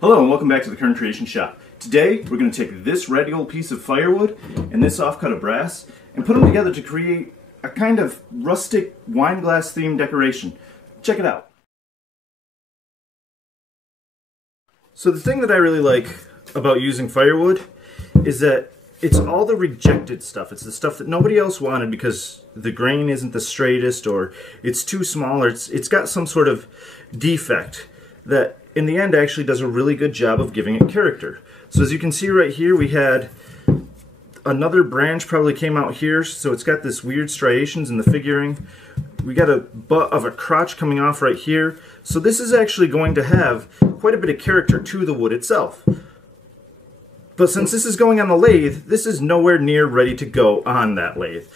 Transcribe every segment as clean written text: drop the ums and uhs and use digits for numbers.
Hello and welcome back to the Current Creation Shop. Today we're going to take this ratty old piece of firewood and this offcut of brass and put them together to create a kind of rustic wine glass themed decoration. Check it out. So the thing that I really like about using firewood is that it's all the rejected stuff. It's the stuff that nobody else wanted because the grain isn't the straightest or it's too small or it's got some sort of defect that in the end actually does a really good job of giving it character. So as you can see right here, we had another branch probably came out here, so it's got this weird striations in the figuring. We got a butt of a crotch coming off right here. So this is actually going to have quite a bit of character to the wood itself. But since this is going on the lathe, this is nowhere near ready to go on that lathe.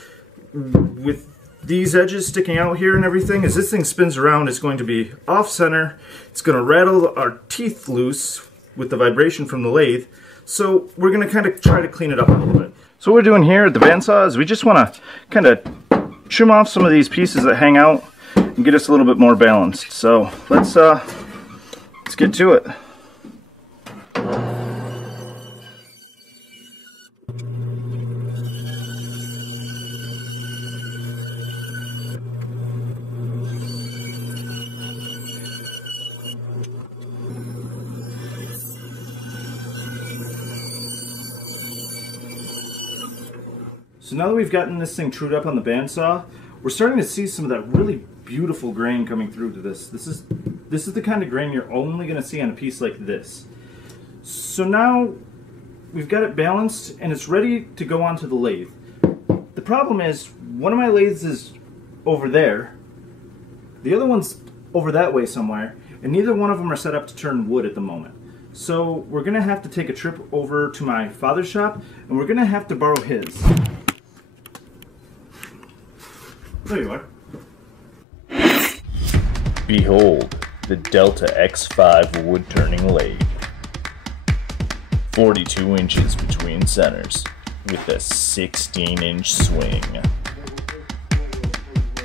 With these edges sticking out here and everything, as this thing spins around, it's going to be off center. It's going to rattle our teeth loose with the vibration from the lathe. So we're going to kind of try to clean it up a little bit. So what we're doing here at the bandsaw is we just want to kind of trim off some of these pieces that hang out and get us a little bit more balanced. So let's get to it. So now that we've gotten this thing trued up on the bandsaw, we're starting to see some of that really beautiful grain coming through to this. This is the kind of grain you're only going to see on a piece like this. So now we've got it balanced and it's ready to go onto the lathe. The problem is one of my lathes is over there, the other one's over that way somewhere, and neither one of them are set up to turn wood at the moment. So we're going to have to take a trip over to my father's shop and we're going to have to borrow his. There you are. Behold the Delta X5 wood turning lathe. 42 inches between centers with a 16-inch swing.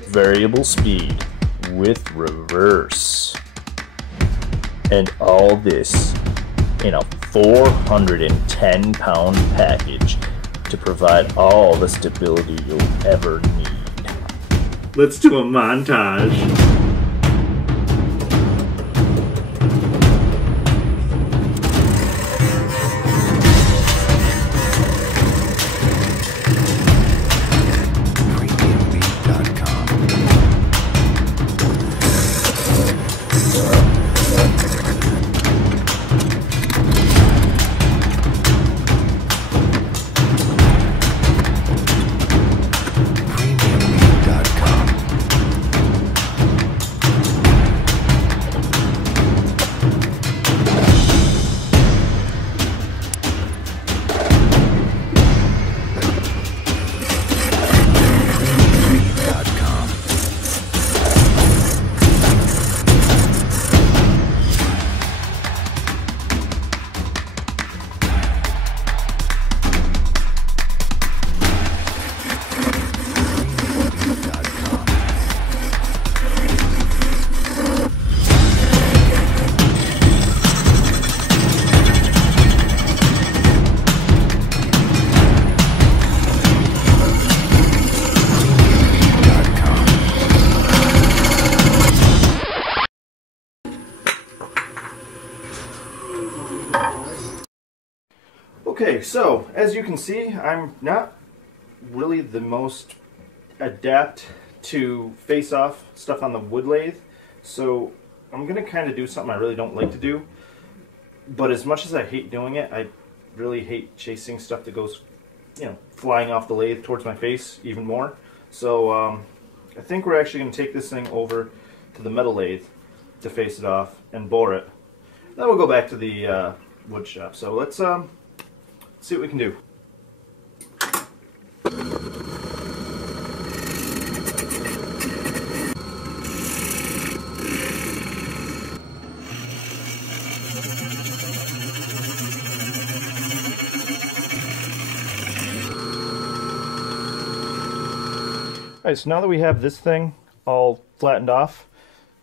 Variable speed with reverse. And all this in a 410-pound package to provide all the stability you'll ever need. Let's do a montage. Okay, so as you can see, I'm not really the most adept to face off stuff on the wood lathe, so I'm going to kind of do something I really don't like to do, but as much as I hate doing it, I really hate chasing stuff that goes, flying off the lathe towards my face even more. So I think we're actually going to take this thing over to the metal lathe to face it off and bore it. Then we'll go back to the wood shop. So let's see what we can do. Alright, so now that we have this thing all flattened off,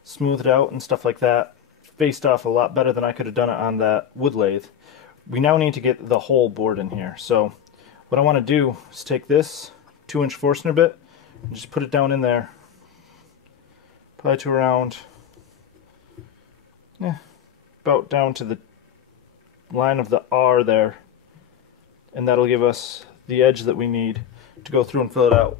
smoothed out and stuff like that, faced off a lot better than I could have done it on that wood lathe. We now need to get the whole board in here. So what I want to do is take this 2-inch Forstner bit and just put it down in there. Probably to around, about down to the line of the R there. And that'll give us the edge that we need to go through and fill it out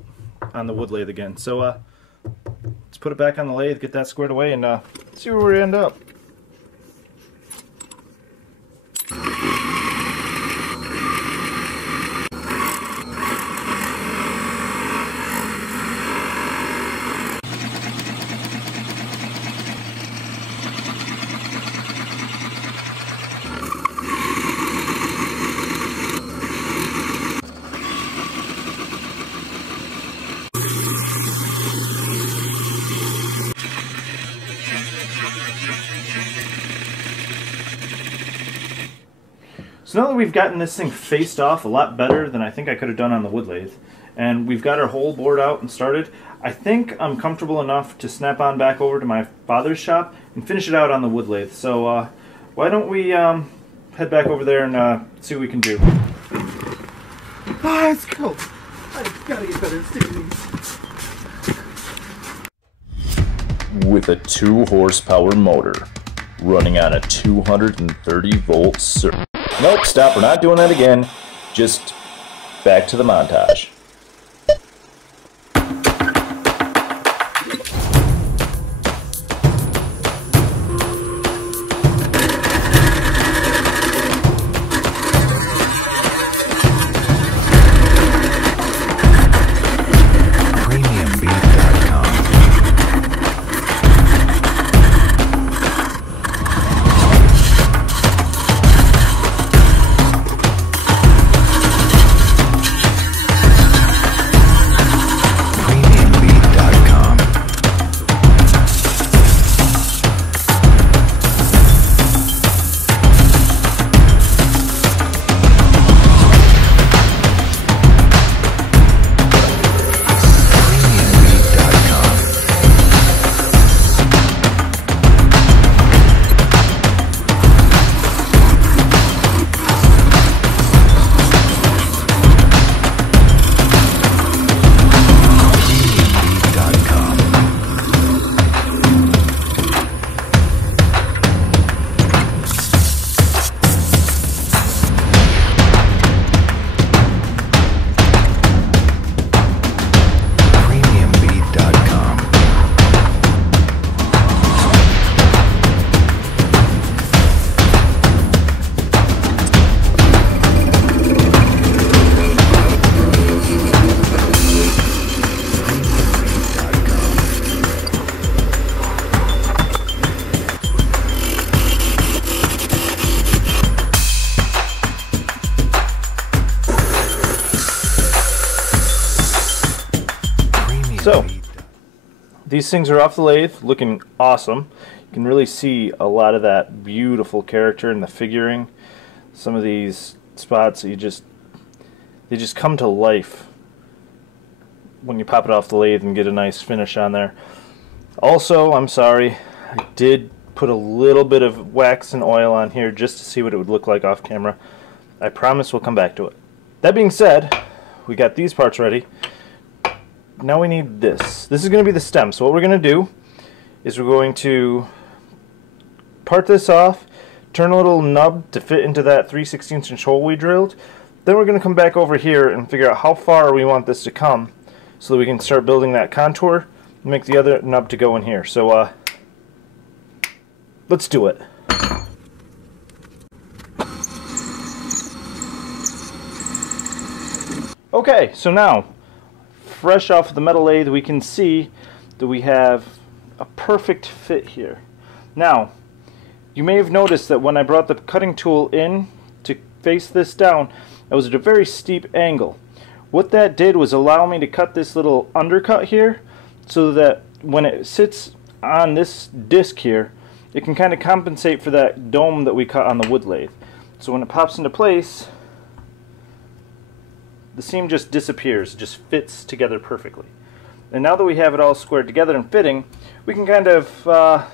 on the wood lathe again. So let's put it back on the lathe, get that squared away, and see where we end up. So now that we've gotten this thing faced off a lot better than I think I could have done on the wood lathe, and we've got our whole board out and started, I think I'm comfortable enough to snap on back over to my father's shop and finish it out on the wood lathe. So why don't we head back over there and see what we can do. Ah, it's cold. I gotta get better at sticking these. With a 2-horsepower motor running on a 230-volt circuit. Nope, stop, we're not doing that again. Just back to the montage. So, these things are off the lathe, looking awesome. You can really see a lot of that beautiful character in the figuring. Some of these spots, they just come to life when you pop it off the lathe and get a nice finish on there. Also, I'm sorry, I did put a little bit of wax and oil on here just to see what it would look like off camera. I promise we'll come back to it. That being said, we got these parts ready. Now we need this. This is going to be the stem. So what we're going to do is we're going to part this off, turn a little nub to fit into that 3/16 inch hole we drilled. Then we're going to come back over here and figure out how far we want this to come so that we can start building that contour and make the other nub to go in here. So let's do it. Okay, so now fresh off the metal lathe, we can see that we have a perfect fit here. Now, you may have noticed that when I brought the cutting tool in to face this down, I was at a very steep angle. What that did was allow me to cut this little undercut here so that when it sits on this disc here, it can kind of compensate for that dome that we cut on the wood lathe. So when it pops into place, the seam just disappears, just fits together perfectly. And now that we have it all squared together and fitting, we can kind of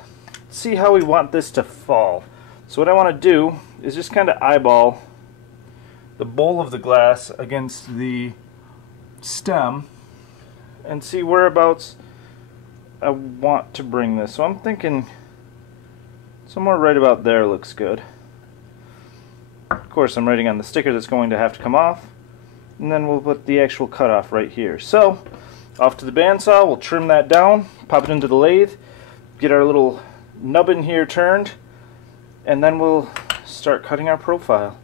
let's see how we want this to fall. So what I want to do is just kind of eyeball the bowl of the glass against the stem and see whereabouts I want to bring this. So I'm thinking somewhere right about there looks good. Of course, I'm writing on the sticker that's going to have to come off, and then we'll put the actual cutoff right here. So off to the bandsaw, we'll trim that down, pop it into the lathe, get our little nubbin here turned, and then we'll start cutting our profile.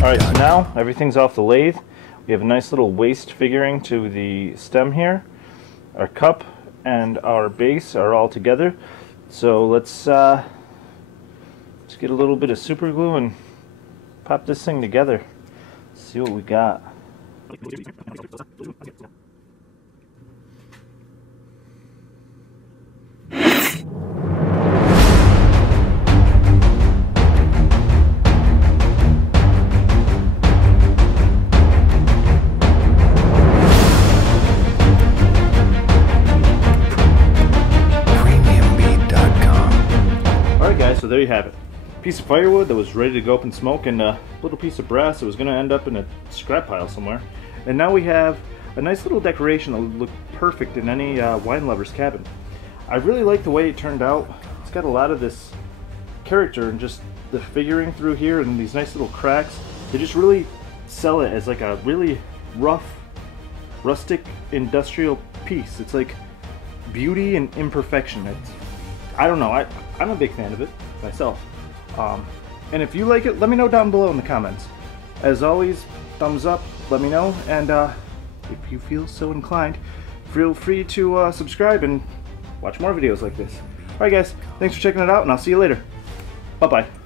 Alright, so now everything's off the lathe. We have a nice little waist figuring to the stem here. Our cup and our base are all together. So let's get a little bit of super glue and pop this thing together. See what we got. So there you have it. Piece of firewood that was ready to go up in smoke, and a little piece of brass that was going to end up in a scrap pile somewhere. And now we have a nice little decoration that would look perfect in any wine lover's cabin. I really like the way it turned out. It's got a lot of this character and just the figuring through here and these nice little cracks. They just really sell it as like a really rough, rustic, industrial piece. It's like beauty and imperfection. I don't know, I'm a big fan of it myself. And if you like it, let me know down below in the comments. As always, thumbs up, let me know, and if you feel so inclined, feel free to subscribe and watch more videos like this. Alright guys, thanks for checking it out, and I'll see you later. Bye-bye.